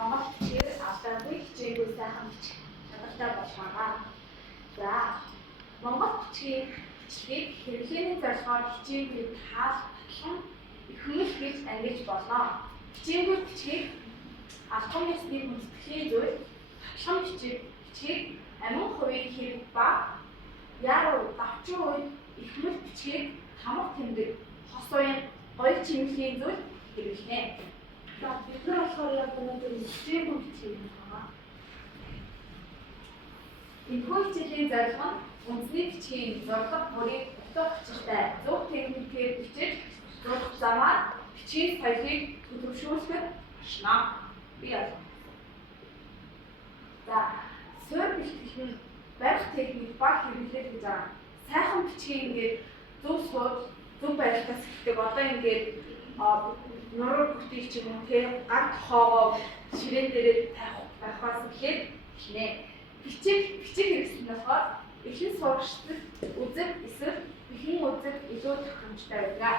Монгол бичгээр алдаагүй хичээгүй сайхан бичих чадвартай болох байгаа. За, Монгол бичлэгийг хэрэглээний зорилгоор хичээгүй татлан ихмэл гэж ангиж болно. Хичээгүй бичгийг албан ёсны хүндэтгэлийн зүйл татлан бичгийг амин хувийн хэрэг ба яруу давчин үед ихмэл бичгийг хамаг тэмдэг хос уян гоё чимэлийн зүйл хэрэглэнэ. За бид нар болохоор яг өнөөдөр хичээгүй бичгийг байгаа. Энэхүү хичээлийн зорилго нь үндэсний бичгийн зурлаг бүрийг утга учиртай зөв техникээр бичиж зурх замаар бичгийн соёлыг төлөвшүүлэхэд ашна. Би ялгана. За, суурь бэлтгэх нь барих техник ба хэрэглэл гэж байгаа. Сайхан бичгийг ингээд зөв сууд, зөв байдлаас хэлдэг. Одоо ингээд нуруу бүтээл ч юм уу те гар тохоогоо ширээн дээрээ тавихаас эхлээд эхнэ. Бичих хэрэгсэл нь болохоор эхлэн сурагчдад үзэг эсвэл бихэн үзэг илүү тохиромжтой байдаг.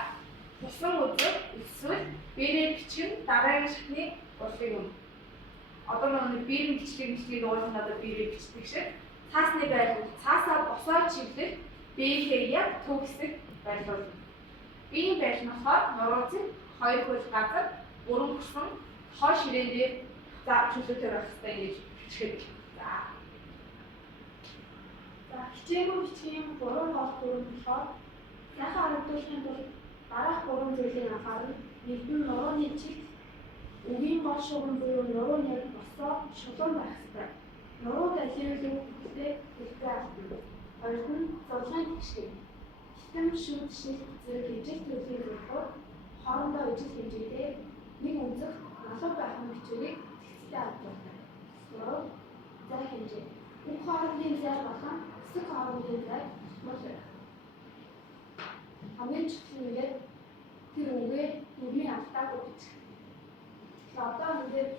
Усан үзэг эсвэл биеэр бичих дараагийн шатны урлагийг юм. Одоо нэг биеийн бичлэгийг уулын одоо биеэр бичдэг шиг цаасны байрлал цаасаа босоод чиглэл биеийнхээ яг төв хэсэг байрлуулна. Биеийн байрлал нь болохоор нурууцын 2 хөл газар бүрэн хүрсэн хоо ширээн дээр чөлөөтэй байх хэрэгтэй гэж бичгээд. За, хичээгүй бичгийн 3 гол дүрм болохоор сайхан харагдуулахын тулд дараах 3 зүйлийг анхаарна. Нэгдүгээр нурууны чигт үгийн гол шугам буюу нурууны яг босоо шулуун байх хэрэгтэй. Нурууд алиулын хөлтэй алдна. Хоёрт нь зурлагын тэгшээ. Хитэн шүтшил зэрэг ижил төрлийн зөвлөөр хоорондоо ижил хэмжээтэй нэг өнцөг налуу байх мөчөрийг тэгцтэй авдаг. Нуруу зай хэмжээ. Бүх хоорондын зай болон хэсэг хоорондын зай мөн. Хамгийн чухал нь тэр үгээр нүрийн алдаагүй бичих. Одоо ингээд